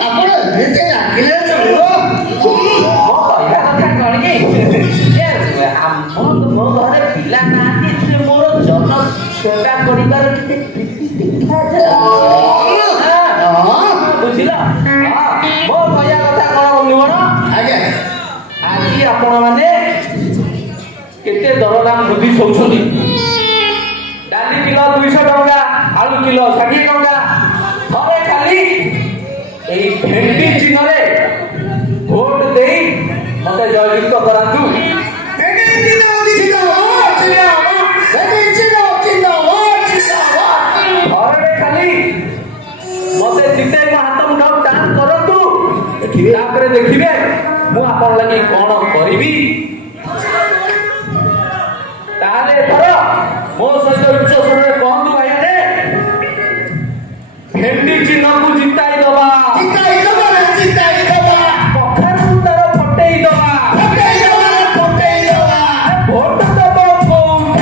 ଆପଣ ସେବା କରିବାର ଟିକେ ବୁଝିଲ? ମୋ କହିବା କଥା କଣ ବନ୍ଧୁଗଣ? ଆଜ୍ଞା ଆଜି ଆପଣ ମାନେ କେତେ ଦରଦାମ ବୃଦ୍ଧି ସହୁଛନ୍ତି। ଡାଲି କିଲୋ 200 ଟଙ୍କା, ଆଳୁ କିଲୋ 60 ଟଙ୍କା। ଥରେ ଖାଲି ଏଇ ଭେଣ୍ଡି ଚିହ୍ନରେ ଭୋଟ ଦେଇ ମତେ ଜୟଯୁକ୍ତ କରାନ୍ତୁ। ଥରେ ଖାଲି ମତେ ଜିତେଇ ମୋ ହାତ ମୁଠାକୁ ଟାଣ କରନ୍ତୁ, ତାପରେ ଦେଖିବେ ମୁଁ ଆପଣ ଲାଗି କଣ କରିବି। ତାହେଲେ ଏଥର ମୋ ସହିତ ଉଚ୍ଚ ସ୍ୱରରେ କହନ୍ତୁ ଭାଇମାନେ, ଭେଣ୍ଡି ଚିହ୍ନକୁ ଜିତାଇ ଦବା, କଖାରୁ ତାର ଫଟେଇ ଦବା, ଭୋଟ ଦବ କୋଉଠି,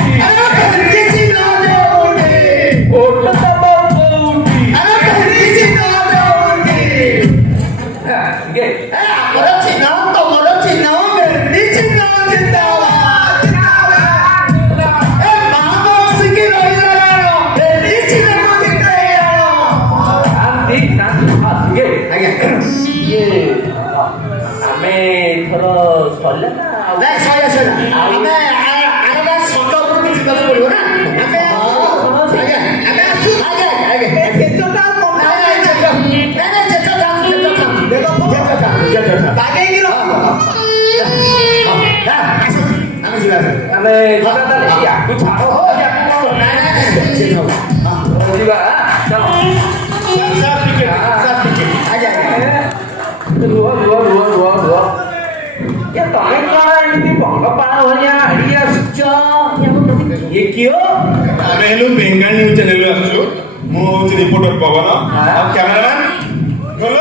ଭୋଟ ଦବ କୋଉଠି। ଇଏ ଆମେ ଏଥର ସରିଲା ନା ଆଉ? ଆମେ ୟାକୁ ଛାଡ଼, ଯିବା ଚାଲ। ରୁହ ତମେ କଣ ଏମିତି ପଙ୍ଗପାଳ ଭଳିଆ ଆଡି ଆସୁଛ? ଇଏ କିଏ? ଆମେ ହେଲୁ ବେଙ୍ଗାଳି ନ୍ୟୁଜ ଚ୍ୟାନେଲରୁ ଆସୁଛୁ। ମୁଁ ହଉଛି ରିପୋର୍ଟର ପବନ, ଆଉ କ୍ୟାମେରାମ୍ୟାନ ଭଲ।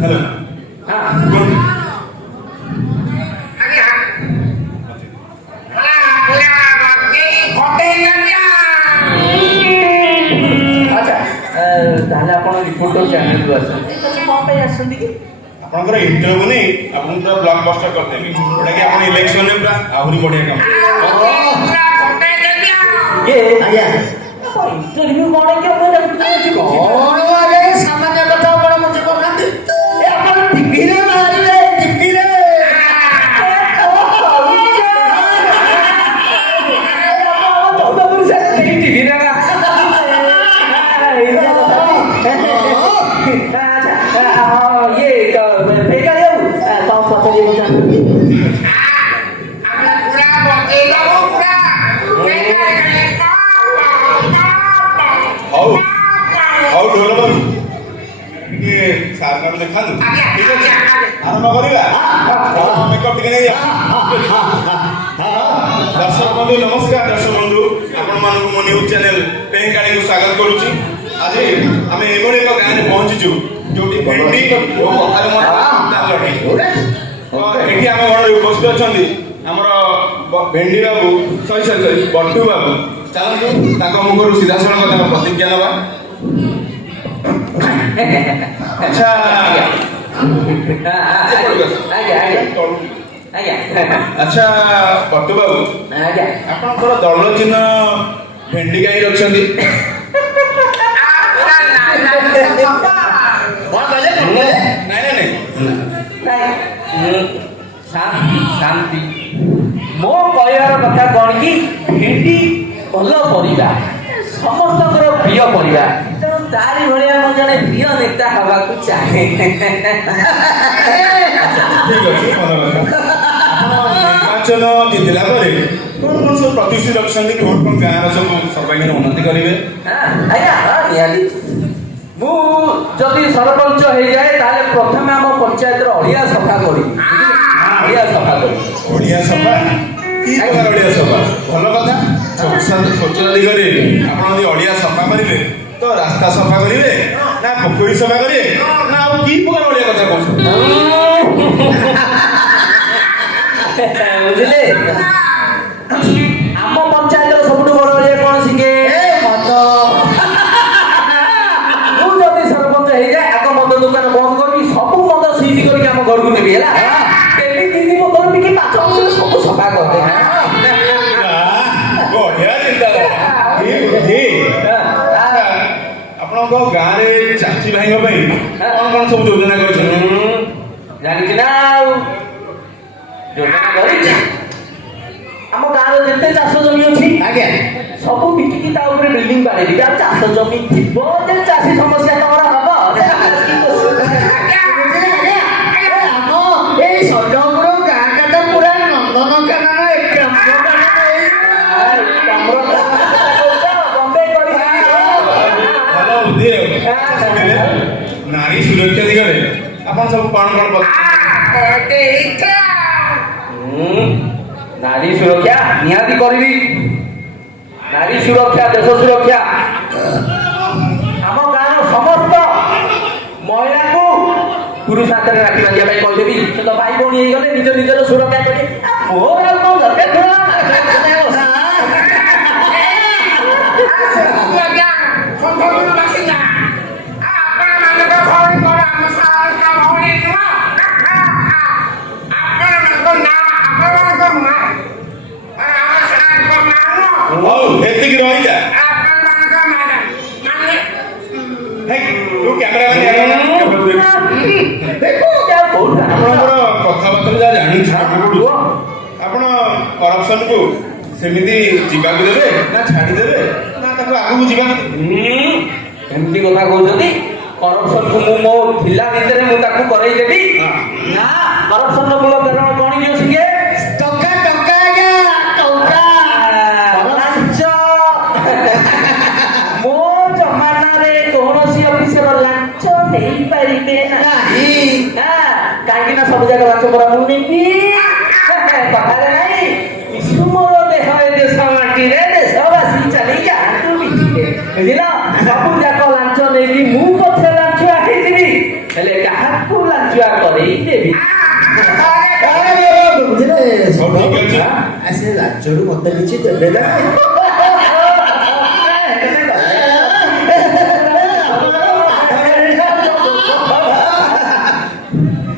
ହ୍ୟାଲୋ ତାହେଲେ ଆପଣ ରିପୋର୍ଟର ଚ୍ୟାନେଲରୁ ଆସନ୍ତି, କଣ ପାଇଁ ଆସନ୍ତି କି? ଆପଣଙ୍କର ଇଣ୍ଟରଭ୍ୟୁ ନେଇ ଆପଣଙ୍କୁ ପୁରା ବ୍ଲକ୍ ବଷ୍ଟର କରିଦେବି, ଯୋଉଟାକି ଆପଣ ଇଲେକ୍ସନରେ ପୁରା ଆହୁରି ବଢିଆ କାମ। ଇଣ୍ଟରଭ୍ୟୁ କଣ ସାମାନ୍ୟ କଥା ଆପଣ ବୁଝି ପାରୁନାହାନ୍ତି। ଆପଣ ଟିଭିରେ ବାହାରିଲେ, ଟିଭିରେ ହଉ ଢୋଲ ବାବୁ ଟିକେ ସାର୍ ଦେଖାନ୍ତୁ। ଠିକ ଅଛି, ଆରମ୍ଭ କରିବା। ମେକଅପ୍ ଟିକେ ନେଇ ଦର୍ଶକ ବନ୍ଧୁ ନମସ୍କାର। ଦର୍ଶକ ବନ୍ଧୁ ଆପଣମାନଙ୍କୁ ମୋ ନ୍ୟୁଜ ଚ୍ୟାନେଲ ପେଙ୍କାଳିକୁ ସ୍ୱାଗତ କରୁଛି। ଆଜି ଆମେ ଏଭଳି ଏକ ଗାଁରେ ପହଞ୍ଚିଛୁ ଯୋଉଠି ଭେଣ୍ଡି ଓ କଖାରୁ ଲଢ଼େଇ। ଏଠି ଆମ ଘରେ ଉପସ୍ଥିତ ଅଛନ୍ତି ଆମର ଭେଣ୍ଡି ବାବୁ, ସରି ବଟୁ ବାବୁ। ଚାଲନ୍ତୁ ତାଙ୍କ ମୁଖରୁ ସିଧାସଳଖ ତାଙ୍କ ପ୍ରତିଜ୍ଞା ନେବା। ଆଚ୍ଛା ଆଚ୍ଛା ବଟୁ ବାବୁ, ଆପଣଙ୍କର ଦଳ ଚିହ୍ନ ଭେଣ୍ଡି କାହିଁ ରଖିଛନ୍ତି? ଶାନ୍ତି। ମୋ କହିବାର କଥା କଣ କି, ଭେଣ୍ଡି ଭଲ ପରିବା, ସମସ୍ତଙ୍କର ପ୍ରିୟ ପରିବା, ତେଣୁ ତାରି ଭଳିଆ ମୁଁ ଜଣେ ପ୍ରିୟ ନେତା ହବାକୁ ଚାହେଁ। ଠିକ ଅଛି, ଭଲ କଥା। ଆପଣ ନିର୍ବାଚନ ଜିତିଲା ପରେ କଣ କଣ ସବୁ ପ୍ରତିଶ୍ରୁତି ରଖିଛନ୍ତି? କଣ କଣ ଗାଁର ସବୁ ସର୍ବାଙ୍ଗୀନ ଉନ୍ନତି କରିବେ? ଆଜ୍ଞା ନିହାତି। ମୁଁ ଯଦି ସରପଞ୍ଚ ହେଇଯାଏ ତାହେଲେ ପ୍ରଥମେ ଆମ ପଞ୍ଚାୟତର ଅଳିଆ ସଫା କରିବି। ଅଳିଆ ସଫା କରିବି। ଓଡ଼ିଆ ସଭା? କି ପ୍ରକାର ଓଡ଼ିଆ ସଭା? ଭଲ କଥା। ସ୍ୱଚ୍ଛତା ଦିଗରେ ଆପଣ ଯଦି ଅଳିଆ ସଫା କରିବେ ତ ରାସ୍ତା ସଫା କରିବେ ନା ପୋଖରୀ ସଫା କରିବେ ନା ଆଉ କି ପ୍ରକାର ଅଳିଆ କଥା କହୁଛନ୍ତି? ବୁଝିଲେ? ଆମ ପଞ୍ଚାୟତର ସବୁଠୁ ବଡ ଅଳିଆ କଣ ଶିଖେ? ମୁଁ ଯଦି ସରପଞ୍ଚ ହେଇଯାଏ ଆଗ ମଦ ଦୋକାନ ବନ୍ଦ କରିବି, ସବୁ ମଦ ସିଜ କରିକି ଆମ ଘରକୁ ନେବି ହେଲା। ଡେଲି 3 ବୋତଲ ଚାଷୀ ଭାଇଙ୍କ ପାଇଁ କଣ କଣ ସବୁ ଯୋଜନା କରିଛନ୍ତି? ଜାଣିଛି ନା ଆଉ ଯୋଜନା କରିଛି। ଆମ ଗାଁର ଯେତେ ଚାଷ ଜମି ଅଛି ଆଜ୍ଞା ସବୁ ବିକିକି ତା ଉପରେ ବିଲ୍ଡିଂ ବାଡେଇବି। ଆଉ ଚାଷ ଜମି ଥିବ ଯେ ଚାଷୀ ସମସ୍ୟା ତମର ହବ। ଆମ ଏଇ ସଦପୁର ଗାଁଟା ତ ପୁରା ନନ୍ଦନକାନନ ବମ୍ବେ କରି ଭଲ ବୁଦ୍ଧି ଆଉ। ଶୁଣିଲେ, ନାରୀ ସୁରକ୍ଷା ଦିଗରେ ଆପଣ ସବୁ କଣ କଣ ନାରୀ ସୁରକ୍ଷା ନିହାତି କରିବି। ନାରୀ ସୁରକ୍ଷା ଦେଶ ସୁରକ୍ଷା। ଆମ ଗାଁର ସମସ୍ତ ମହିଳାଙ୍କୁ ପୁରୁଷ ହାତରେ ରାଖି ବାନ୍ଧିବା ପାଇଁ କହିଦେବି। ସେ ତ ଭାଇ ଭଉଣୀ ହେଇଗଲେ ନିଜ ନିଜର ସୁରକ୍ଷା କରିବେ। ମୋର ଆଉ କଣ ଦରକାର? ହଉ ଏତିକି ରହିଯା। ତୁ କ୍ୟାମେରାମ୍ୟାନ ଆପଣଙ୍କର କଥାବାର୍ତ୍ତା ଯାହା ଜାଣିଛୁ ଆପଣ କରପସନକୁ ସେମିତି ଯିବାକୁ ଦେବେ ନା ଛାଡ଼ିଦେବେ ନା ତାକୁ ଆଗକୁ ଯିବା? ଏମିତି କଥା କହୁଛନ୍ତି। କରପସନକୁ ମୁଁ ମୋ ଥିଲା ଭିତରେ ମୁଁ ତାକୁ କରେଇ ଦେବି ନା? କରପସନର ମୂଳ କାରଣ କଣ କି ସିଏ? ଟଙ୍କା ଟଙ୍କା ଆଜ୍ଞା ଟଙ୍କା ଲାଞ୍ଚ। ମୋ ଜମାନାରେ କୌଣସି ଅଫିସର ଲାଞ୍ଚ ନେଇପାରିବେ ନାହିଁ। କାହିଁକି ନା ସବୁ ଜାଗା ଲାଞ୍ଚ ପରା ମୁଁ ନେବି। କଥାରେ ନାହିଁ ବିଶୁ ମୋର ଦେହ ଏ ଦେଶ ମାଟିରେ ଦେଶବାସୀ ଚାଲି ଯାଆନ୍ତୁ ମିଠିରେ। ବୁଝିଲ? ସବୁ ଯାକ ଲାଞ୍ଚ ନେଇକି ମୁଁ ପଛେ ଲାଞ୍ଚୁଆ ହେଇଯିବି, ହେଲେ କାହାକୁ ଲାଞ୍ଚୁଆ କରେଇ ଦେବି। ସେ ଲାଞ୍ଚରୁ ମତେ କିଛି ଦେବେ ନା?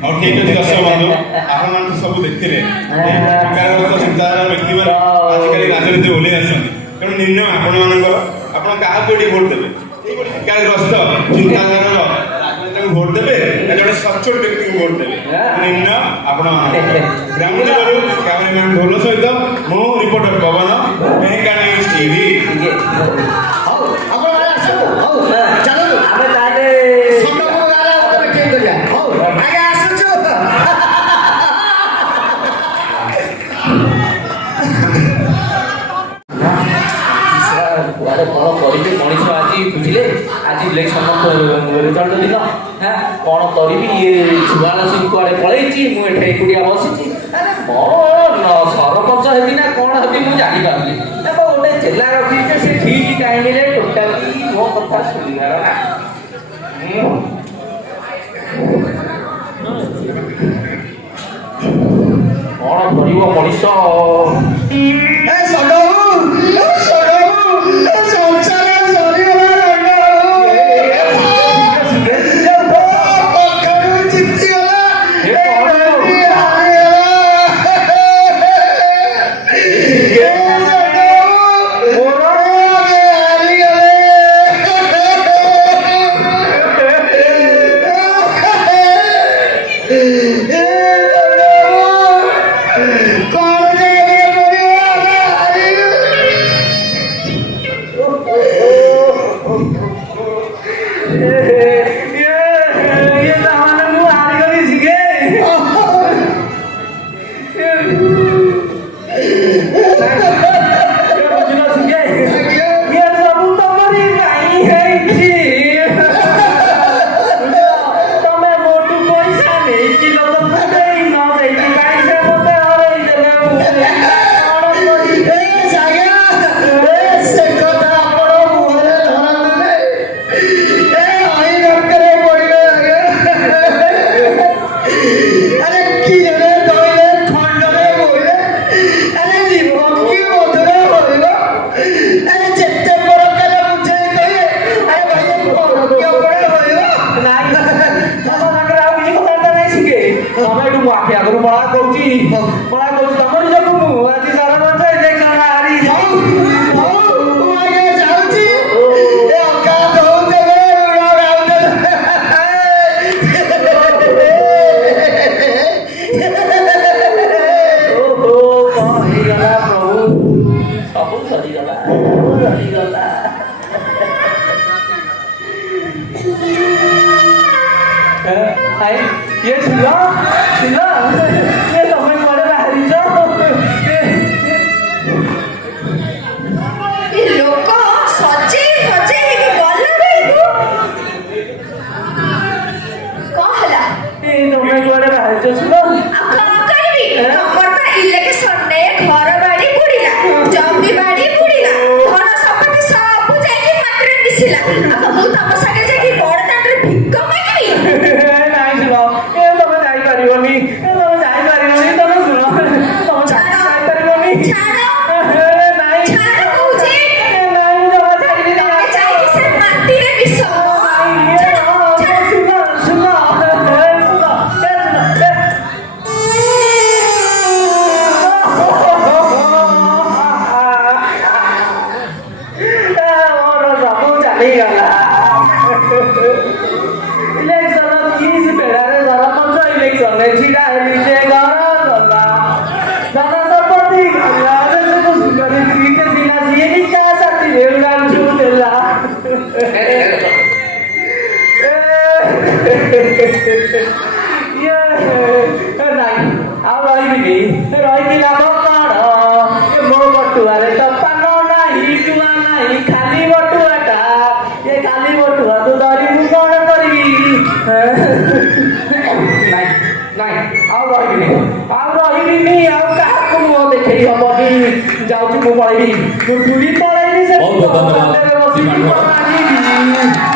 ହଉ ଠିକ ଅଛି ଦର୍ଶକ ବନ୍ଧୁ, ଆପଣମାନେ ତ ସବୁ ଦେଖିଲେ ବେକାରଗ୍ରସ୍ତ ଚିନ୍ତାଧାରା ବ୍ୟକ୍ତିମାନେ ଆଜିକାଲି ରାଜନୀତି ଓହ୍ଲେଇ ଆସିଛନ୍ତି। ତେଣୁ ନିର୍ଣ୍ଣୟ ଆପଣମାନଙ୍କର। ଆପଣ କାହାକୁ ଏଠି ଭୋଟ ଦେବେ? ଏଇଭଳି ବେକାରଗ୍ରସ୍ତ ଚିନ୍ତାଧାରାର ରାଜନେତାଙ୍କୁ ଭୋଟ ଦେବେ ନା ଜଣେ ସଚ୍ଚୋଟ ବ୍ୟକ୍ତିଙ୍କୁ ଭୋଟ ଦେବେ? ନିର୍ଣ୍ଣୟ ଆପଣମାନଙ୍କର। ଗ୍ରାମୀଣରୁ କ୍ୟାମେରାମ୍ୟାନ ଢୋଲ ସହିତ ମୁଁ ରିପୋର୍ଟର ପବନ, ଢେଙ୍କାନାଳ ନ୍ୟୁଜ୍ ଟିଭି। ହଉ ଆପଣ ମାନେ ଆସନ୍ତୁ। ହଉ ଚାଲନ୍ତୁ ଆମେ ତାହେଲେ ସଦପୁର ଗାଁରେ ଆମେ ମିଟିଂ କରିବା। ହଉ ଆଜ୍ଞା ଆସୁଛୁ। କୁଆଡେ କଣ କରିବେ ମଣିଷ ଆଜି ବୁଝିଲେ? ଆଜି ଇଲେକ୍ସନ ରେଜଲ୍ଟ ଦିନ କଣ କରିବି? ଇଏ ଛୁଆ ଆସିକି କୁଆଡେ ପଳେଇଛି, ମୁଁ ଏଠି ଏକୁଟିଆ ବସିଛି। ଆରେ ମୋର ସରପଞ୍ଚ ହେବି ନା କଣ ହେବି ମୁଁ ଜାଣିପାରୁନି। ଏବଂ ଗୋଟେ ଚେଲା ରଖିଛି ସେ ଠିକ ଟାଇମରେ ଟୋଟାଲି ମୋ କଥା ଶୁଣିବାର ନାହିଁ। କଣ କରିବ ମଣିଷ? ସରିଗଲା। ଭାଇ ଇଏ ଥିଲ ଇଏ ତମେ କୁଆଡ଼େ ବାହାରିଛ? ଏ ଲୋକ ସଜେଇ ଫଜେଇ ହେଇକି ଗଲା ବେଳକୁ କଣ ହେଲା? ତମେ କୁଆଡ଼େ ବାହାରିଛ ଶୁଣ? ଆଉ କଣ କରିବି? ତମର ତ ଇଲେକ୍ସନରେ ଘର ବାଡି ବୁଡିଲା, ଜମି ବାଡି ବୁଡିଲା, ଧନ ସମ୍ପତ୍ତି ସବୁ ଯାଇକି ମାଟିରେ ମିଶିଲା। ଆଉ ମୁଁ ତମ ସାଙ୍ଗେ ଯାଇକି ବଡ ଦାଣ୍ଡରେ ଭିକ ମାଗିବି? ନାଇଁ ଶୁଣ ତମେ ଯାଇପାରିବନି, ତମେ ଯାଇପାରିବନି, ତମେ ଶୁଣ ତମେ ଯାଇପାରିବନି। ଛାଡ ନାଇଁ ଛାଡ କହୁଛି, ନାଇଁ ମୁଁ ଜମା ଛାଡ଼ିବିନି। ତମେ ଯାଇକି ସେ ମାଟିରେ ମିଶ। ରହିକି ଲାଭ କଣ? ମୋ ବଟୁଆରେ ତ ପାନ ନାହିଁ, ଟୁଆ ନାହିଁ, ଖାଲି ବଟୁଆଟା। ଏ ଖାଲି ବଟୁଆକୁ ଧରି ମୁଁ କଣ କରିବି? ନାଇଁ ନାଇଁ ଆଉ ରହିବିନି, ଆଉ କାହାକୁ ମୁହଁ ଦେଖେଇ ହବନି। ଯାଉଛି ମୁଁ ପଳେଇବି, ମୁଁ ପଳେଇବି ସେ ବହୁତ ଧନ୍ୟବାଦ। ବସିକି ପଳାଇବି।